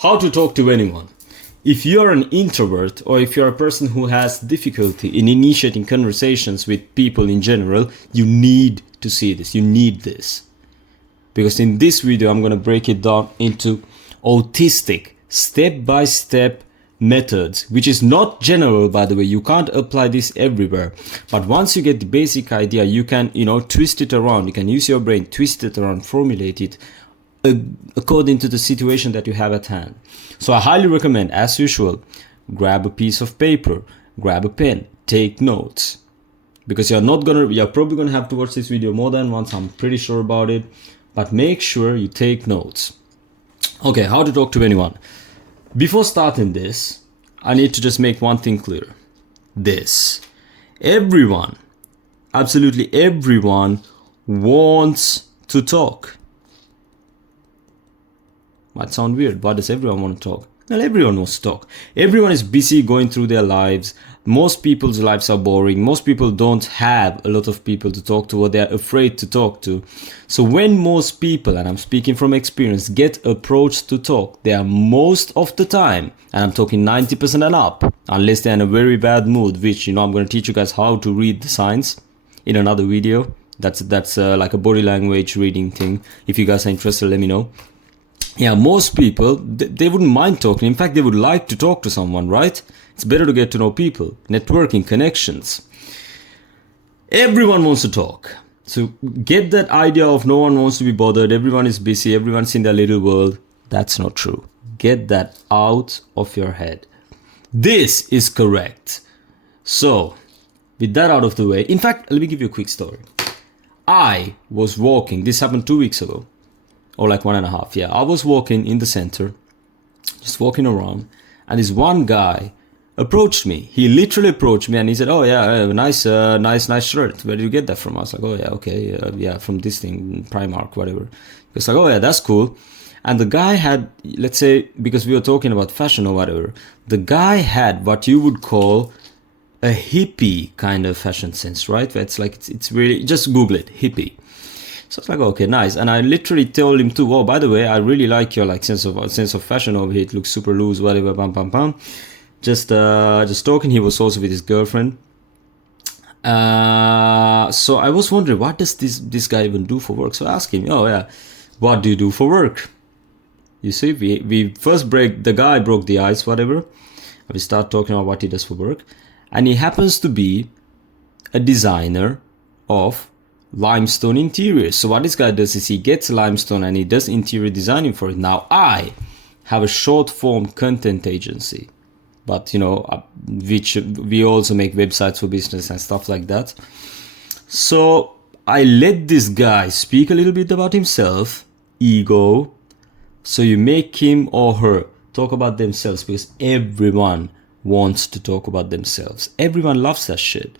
How to talk to anyone. If you're an introvert or if you're a person who has difficulty in initiating conversations with people in general, you need to see this. You need this. Because in this video, I'm going to break it down into autistic, step-by-step methods, which is not general, by the way. You can't apply this everywhere. But once you get the basic idea, you can, twist it around. You can use your brain, twist it around, formulate it according to the situation that you have at hand. So I highly recommend, as usual, grab a piece of paper, grab a pen, take notes. Because you're probably gonna have to watch this video more than once, I'm pretty sure about it. But make sure you take notes. Okay, how to talk to anyone. Before starting this, I need to just make one thing clear. Everyone, absolutely everyone wants to talk. Might sound weird. Why does everyone want to talk? Well, everyone wants to talk. Everyone is busy going through their lives. Most people's lives are boring. Most people don't have a lot of people to talk to, or they're afraid to talk to. So when most people, and I'm speaking from experience, get approached to talk, they are most of the time, and I'm talking 90% and up, unless they're in a very bad mood, which, I'm going to teach you guys how to read the signs in another video. That's like a body language reading thing. If you guys are interested, let me know. Yeah, most people, they wouldn't mind talking. In fact, they would like to talk to someone, right? It's better to get to know people, networking, connections. Everyone wants to talk. So get that idea of no one wants to be bothered, everyone is busy, everyone's in their little world. That's not true. Get that out of your head. This is correct. So, with that out of the way, in fact, let me give you a quick story. I was walking, this happened 2 weeks ago. Or like 1.5, yeah. I was walking in the center, just walking around, and this one guy approached me. He literally approached me and he said, "Oh yeah, nice shirt. Where did you get that from?" I was like, "Oh yeah, okay, yeah, from this thing, Primark, whatever." He was like, "Oh yeah, that's cool." And the guy had, let's say, because we were talking about fashion or whatever, the guy had what you would call a hippie kind of fashion sense, right? Where it's really, just Google it, hippie. So it's like, okay, nice. And I literally told him too, "Oh, by the way, I really like your sense of fashion over here. It looks super loose, whatever, bam, bam, bam." Just talking. He was also with his girlfriend. So I was wondering, what does this guy even do for work? So I asked him, "Oh yeah, what do you do for work?" You see, we first the guy broke the ice, whatever. And we start talking about what he does for work. And he happens to be a designer of limestone interiors. So what this guy does is he gets limestone and he does interior designing for it. Now I have a short form content agency, but which we also make websites for business and stuff like that. So I let this guy speak a little bit about himself, ego. So you make him or her talk about themselves, because everyone wants to talk about themselves. Everyone loves that shit.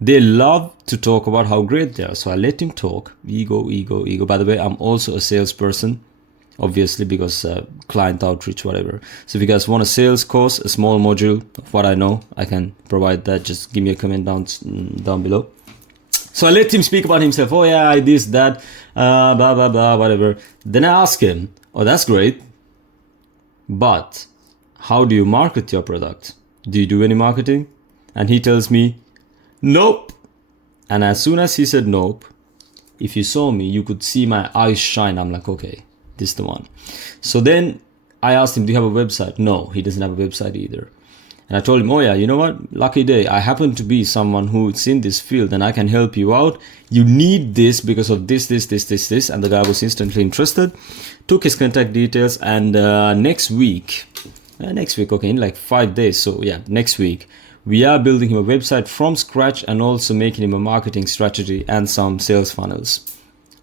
They love to talk about how great they are. So I let him talk. Ego. By the way, I'm also a salesperson, obviously, because client outreach, whatever. So if you guys want a sales course, a small module of what I know, I can provide that. Just give me a comment down below. So I let him speak about himself. "Oh yeah, I this, that, blah, blah, blah, whatever." Then I ask him, "Oh, that's great. But how do you market your product? Do you do any marketing?" And he tells me, "Nope." And as soon as he said nope, if you saw me, you could see my eyes shine. I'm like, okay, this is the one. So then I asked him, "Do you have a website?" No, he doesn't have a website either. And I told him, "Oh yeah, you know what? Lucky day. I happen to be someone who's in this field and I can help you out. You need this because of this. And the guy was instantly interested, took his contact details, and next week, okay, in like 5 days. So yeah, next week, we are building him a website from scratch and also making him a marketing strategy and some sales funnels.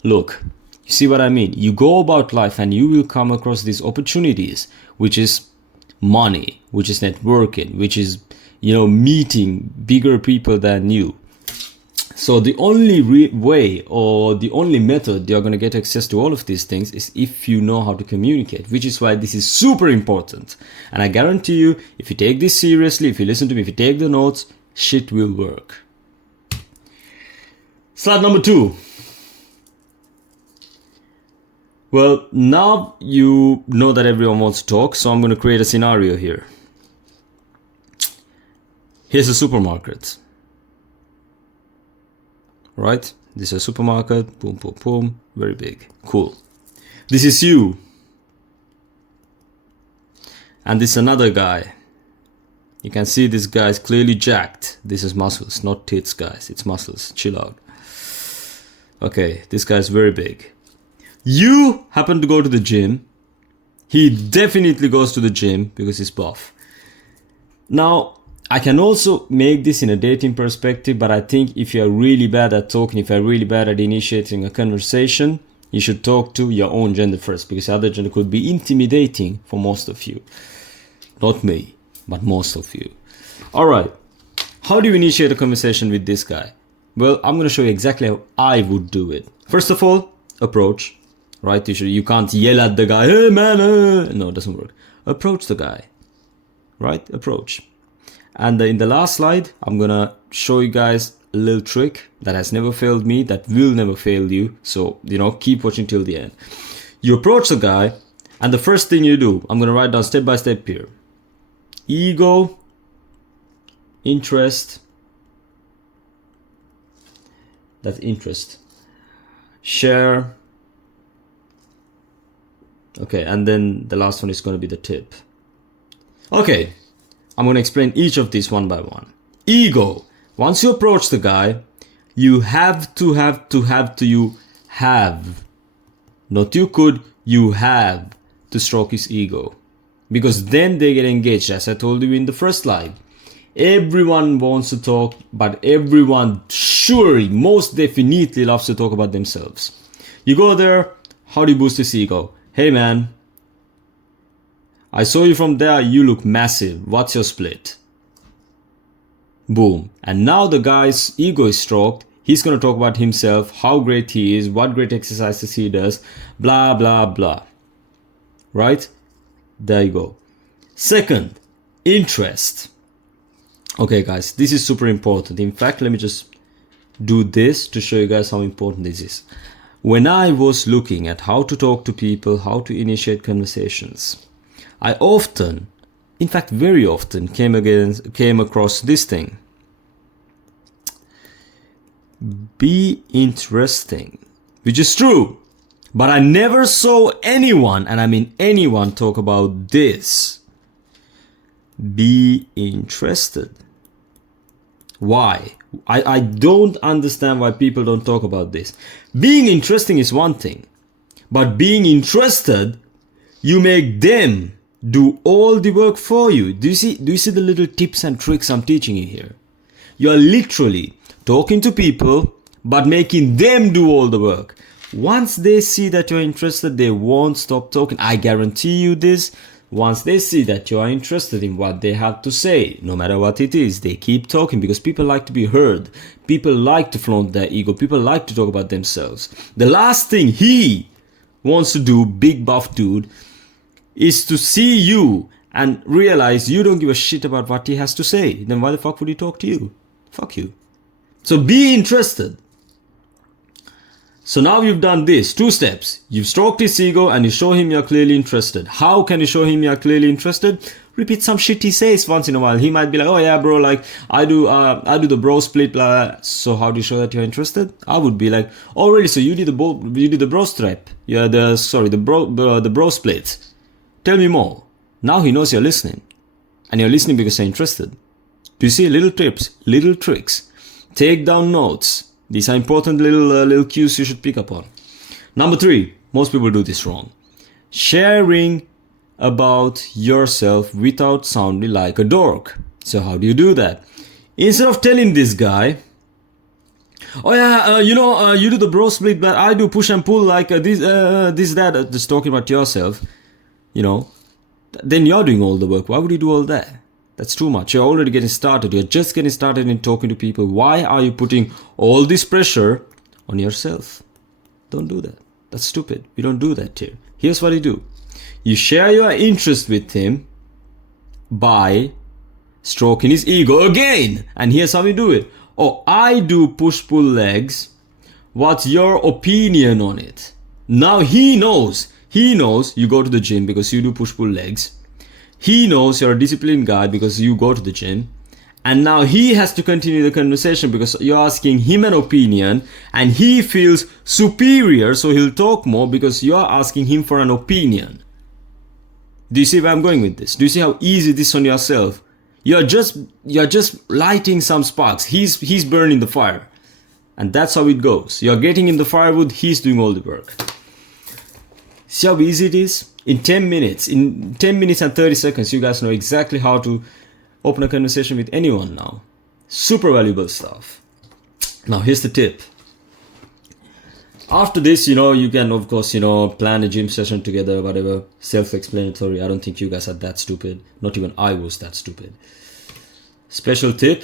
Look, you see what I mean? You go about life and you will come across these opportunities, which is money, which is networking, which is, meeting bigger people than you. So the only way or the only method you're going to get access to all of these things is if you know how to communicate, which is why this is super important. And I guarantee you, if you take this seriously, if you listen to me, if you take the notes, shit will work. Slide number 2. Well, now you know that everyone wants to talk, so I'm going to create a scenario here. Here's a supermarket. Right? This is a supermarket. Boom, boom, boom. Very big. Cool. This is you. And this is another guy. You can see this guy is clearly jacked. This is muscles, not tits, guys. It's muscles. Chill out. Okay, this guy is very big. You happen to go to the gym. He definitely goes to the gym because he's buff. Now, I can also make this in a dating perspective, but I think if you're really bad at talking, if you're really bad at initiating a conversation, you should talk to your own gender first, because the other gender could be intimidating for most of you. Not me, but most of you. All right. How do you initiate a conversation with this guy? Well, I'm going to show you exactly how I would do it. First of all, approach. Right? You can't yell at the guy, hey man, no, it doesn't work. Approach the guy. Right? Approach. And in the last slide, I'm going to show you guys a little trick that has never failed me, that will never fail you. So, keep watching till the end. You approach the guy, and the first thing you do, I'm going to write down step by step here. Ego, interest, that's interest, share. Okay, and then the last one is going to be the tip. Okay, I'm going to explain each of these one by one. Ego. Once you approach the guy, you have. Not you could, you have to stroke his ego. Because then they get engaged, as I told you in the first slide. Everyone wants to talk, but everyone surely, most definitely loves to talk about themselves. You go there, how do you boost his ego? Hey man, I saw you from there, you look massive. What's your split? Boom. And now the guy's ego is stroked. He's going to talk about himself, how great he is, what great exercises he does, blah, blah, blah. Right? There you go. Second, interest. Okay, guys, this is super important. In fact, let me just do this to show you guys how important this is. When I was looking at how to talk to people, how to initiate conversations, I often, in fact very often, came across this thing. Be interesting, which is true. But I never saw anyone, and I mean anyone, talk about this. Be interested. Why? I don't understand why people don't talk about this. Being interesting is one thing, but being interested, you make them do all the work for you. Do you see the little tips and tricks I'm teaching you here? You are literally talking to people, but making them do all the work. Once they see that you're interested, they won't stop talking. I guarantee you this. Once they see that you are interested in what they have to say, no matter what it is, they keep talking, because people like to be heard. People like to flaunt their ego. People like to talk about themselves. The last thing he wants to do, big buff dude, is to see you and realize you don't give a shit about what he has to say. Then why the fuck would he talk to you? Fuck you. So be interested. So now you've done this, 2 steps. You've stroked his ego and you show him you're clearly interested. How can you show him you're clearly interested? Repeat some shit he says once in a while. He might be like, oh yeah bro, like I do the bro split, blah. So how do you show that you're interested? I would be like, oh really, so you did the bro strap. Yeah, the bro split. Tell me more. Now he knows you're listening. And you're listening because you're interested. Do you see little tips, little tricks? Take down notes. These are important little cues you should pick up on. Number 3, most people do this wrong. Sharing about yourself without sounding like a dork. So how do you do that? Instead of telling this guy, oh yeah, you do the bro split, but I do push and pull like this, that, just talking about yourself, then you're doing all the work. Why would you do all that? That's too much. You're already getting started. You're just getting started in talking to people. Why are you putting all this pressure on yourself? Don't do that. That's stupid. We don't do that here. Here's what you do. You share your interest with him by stroking his ego again. And here's how we do it. Oh, I do push-pull legs. What's your opinion on it? Now he knows you go to the gym because you do push-pull legs. He knows you're a disciplined guy because you go to the gym. And now he has to continue the conversation because you're asking him an opinion, and he feels superior, so he'll talk more because you're asking him for an opinion. Do you see where I'm going with this? Do you see how easy this is on yourself? You're just lighting some sparks. He's burning the fire. And that's how it goes. You're getting in the firewood, he's doing all the work. See how easy it is? In 10 minutes and 30 seconds, you guys know exactly how to open a conversation with anyone now. Super valuable stuff. Now here's the tip. After this, you can, of course, plan a gym session together, whatever. Self-explanatory. I don't think you guys are that stupid. Not even I was that stupid. Special tip.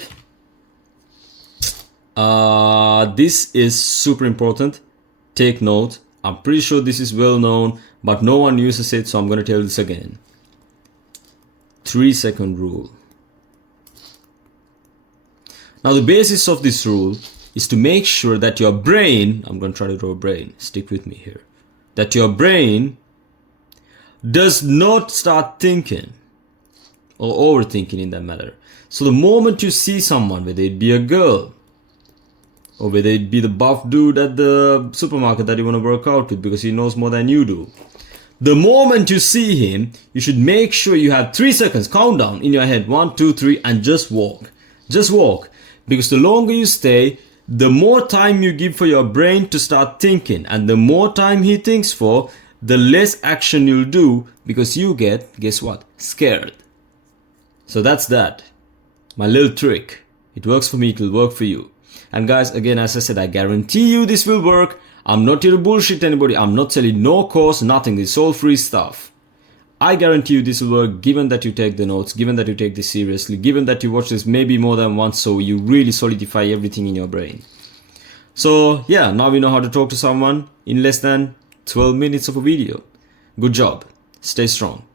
This is super important. Take note. I'm pretty sure this is well known, but no one uses it, so I'm going to tell this again. 3-second rule. Now the basis of this rule is to make sure that your brain, I'm going to try to draw a brain, stick with me here, that your brain does not start thinking or overthinking in that matter. So the moment you see someone, whether it be a girl, or whether it be the buff dude at the supermarket that you want to work out with because he knows more than you do, the moment you see him, you should make sure you have 3 seconds countdown in your head, 1, 2, 3, and just walk. Just walk. Because the longer you stay, the more time you give for your brain to start thinking, and the more time he thinks for, the less action you'll do because you get, guess what, scared. So that's that. My little trick. It works for me, it will work for you. And guys, again, as I said, I guarantee you this will work. I'm not here to bullshit anybody. I'm not selling no course, nothing. This is all free stuff. I guarantee you this will work, given that you take the notes, given that you take this seriously, given that you watch this maybe more than once, so you really solidify everything in your brain. So yeah, now we know how to talk to someone in less than 12 minutes of a video. Good job. Stay strong.